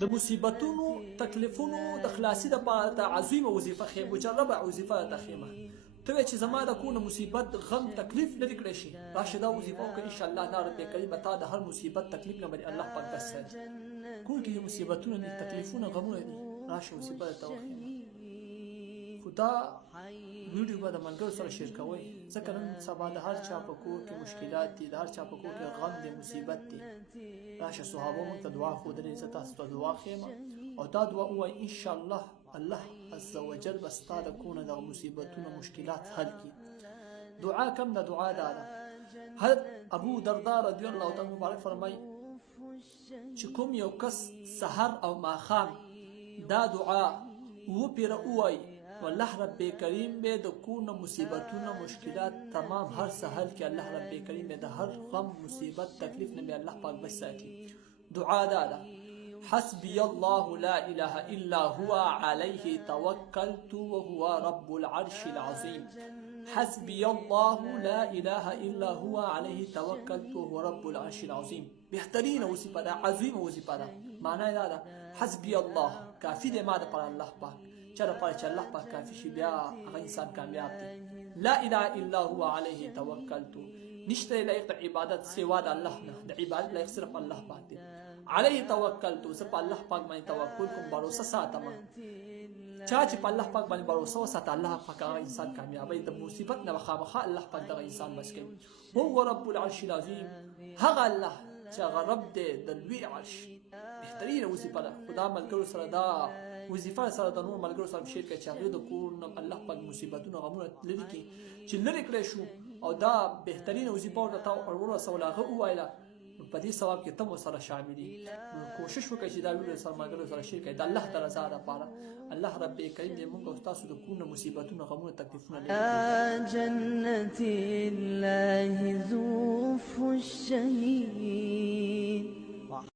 د مصیبتونو تکلیفونو د خلاصي دپاره ته عظیمه وظیفه خیم، مجربه وظیفه ده خیمه. ته وایې چې زما د کونه مصیبت غم تکلیف لرې کړی شي، راشه دا وظیفه وکړه، انشاءالله الله رب کریم به تا د هر مصیبت تکلیف نه باندې الله پاک بس ساتي. کور کې مصیبتونه دي، تکلیفونه، غمونه دي، راشه وظیفه درته وښیم. خو دا ویډیو به د ملګرو سره شیر کوئ، ځکه نن سبا د هر چا په کور کې مشکلات دي، د هر چا په کور کې غم دی، مصیبت دی. راشه صحابه موږ ته دعا ښودلې، زه تاسو ته دعا ښیم او دا دعا ووایئ، انشاءالله الله عز وجل به ستا د کونه دغه مصیبتونه مشکلات حل کړي. دعا کم ده، دعا دا ده. حضرت ابو درداء رضی الله تعالی مبارک فرمایي چې کوم یو کس سحر او ماښام دا دعا وپیره ووایي، والله رب کریم به د کونه مصیبتونه مشکلات تمام هر څه حل کړي. الله رب کریم به د هر غم مصیبت تکلیف نه به الله پاک بچ ساتي. دعا دا ده، حسبي الله لا إله إلا هو عليه توكلت وهو رب العرش العظيم. حسبي الله لا إله إلا هو عليه توكلت وهو رب العرش العظيم. بهترین وظیفه ده، عظیم وظیفه ده. معنی دا ده حسبي الله، کافی دی ما ده پر الله پاک. چرا پر چې الله پاک کافی شي بیا هغه انسان کامیاب دی. لا اله الا هو عليه توکلت، نشته لایق د عبادت سوا د الله نه، د عبادت لایق صرف الله پاک دی. عليه توکلت، زه په الله پاک باندې توکل کوم، باور ساتم. چا چې په الله پاک باندې باور وساته، الله پاک هغه انسان کامیابوي، د مصیبت نه خامخا الله پاک دغه انسان بچ کوي. هو رب العرش العظیم، هغه الله چې هغه رب دی د لوی عرش. بهترینه وظیفه ده. خو دا ملګرو سره دا وظیفه سره د نور ملګرو سره شیر کړئ چې هغوی د کور نه الله پاک مصیبتونه غمونه لرې کړي، چې لرې کړی شو او دا بهترینه وظیفه ورته تا ورسوله، هغه ووایله، په دې ثواب کې ته مو سره شامل یې. کوشش وکړئ چې دا ویډیو سره ملګرو سره شیر کړئ د الله د رضا لپاره. الله رب کریم دې موږ او تاسو د کور نه مصیبتونه غمونه تکلیفونه لرې کړي. جنة الله زوف الشهيد